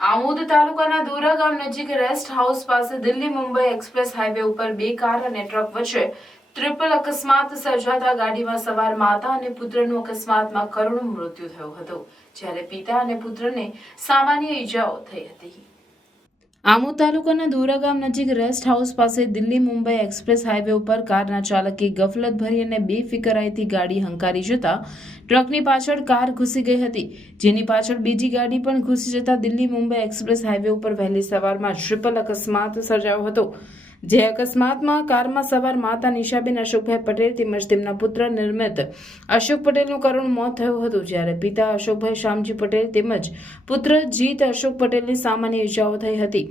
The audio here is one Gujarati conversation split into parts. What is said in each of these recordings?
આમોદ તાલુકાના દોરા ગામ નજીક રેસ્ટ હાઉસ પાસે દિલ્હી મુંબઈ એક્સપ્રેસ હાઈવે ઉપર બે કાર અને ટ્રક વચ્ચે ટ્રિપલ અકસ્માત સર્જાતા ગાડીમાં સવાર માતા અને પુત્રનું અકસ્માતમાં કરુણ મૃત્યુ થયું હતું, જ્યારે પિતા અને પુત્રને સામાન્ય ઈજાઓ થઈ હતી। આમોદ તાલુકાના દોરા ગામ નજીક રેસ્ટ હાઉસ પાસે દિલ્હી મુંબઈ એક્સપ્રેસ હાઈવે ઉપર કારના ચાલકે ગફલત ભરી અને બેફિકરાઈથી ગાડી હંકારી જતા ટ્રકની પાછળ કાર ઘૂસી ગઈ હતી, જેની પાછળ બીજી ગાડી પણ ઘૂસી જતા દિલ્હી મુંબઈ એક્સપ્રેસ હાઈવે ઉપર વહેલી સવારમાં ટ્રિપલ અકસ્માત સર્જાયો હતો। જે અકસ્માતમાં કારમાં સવાર માતા નિશાબેન અશોકભાઈ પટેલ તેમજ તેમના પુત્ર નિર્મિત અશોક પટેલનું કરુણ મોત થયું હતું, જ્યારે પિતા અશોકભાઈ શામજી પટેલ તેમજ પુત્ર જીત અશોક પટેલની સામાન્ય ઈજાઓ થઈ હતી,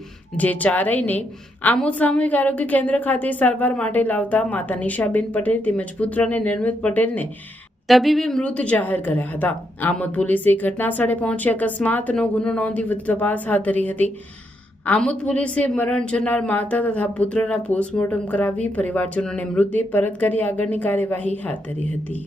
જે ચારેયને આમોદ સામૂહિક આરોગ્ય કેન્દ્ર ખાતે સારવાર માટે લાવતા માતા નિશાબેન પટેલ તેમજ પુત્રને નિર્મિત પટેલને તબીબી મૃત જાહેર કર્યા હતા। આમોદ પોલીસે ઘટના સ્થળે પહોંચી અકસ્માતનો ગુનો નોંધી વધુ તપાસ હાથ ધરી હતી। આમોદ પોલીસે મરણ જનાર માતા તથા પુત્રના પોસ્ટમોર્ટમ કરાવી પરિવારજનોને મૃતદેહ પરત કરી આગળની કાર્યવાહી હાથ ધરી હતી।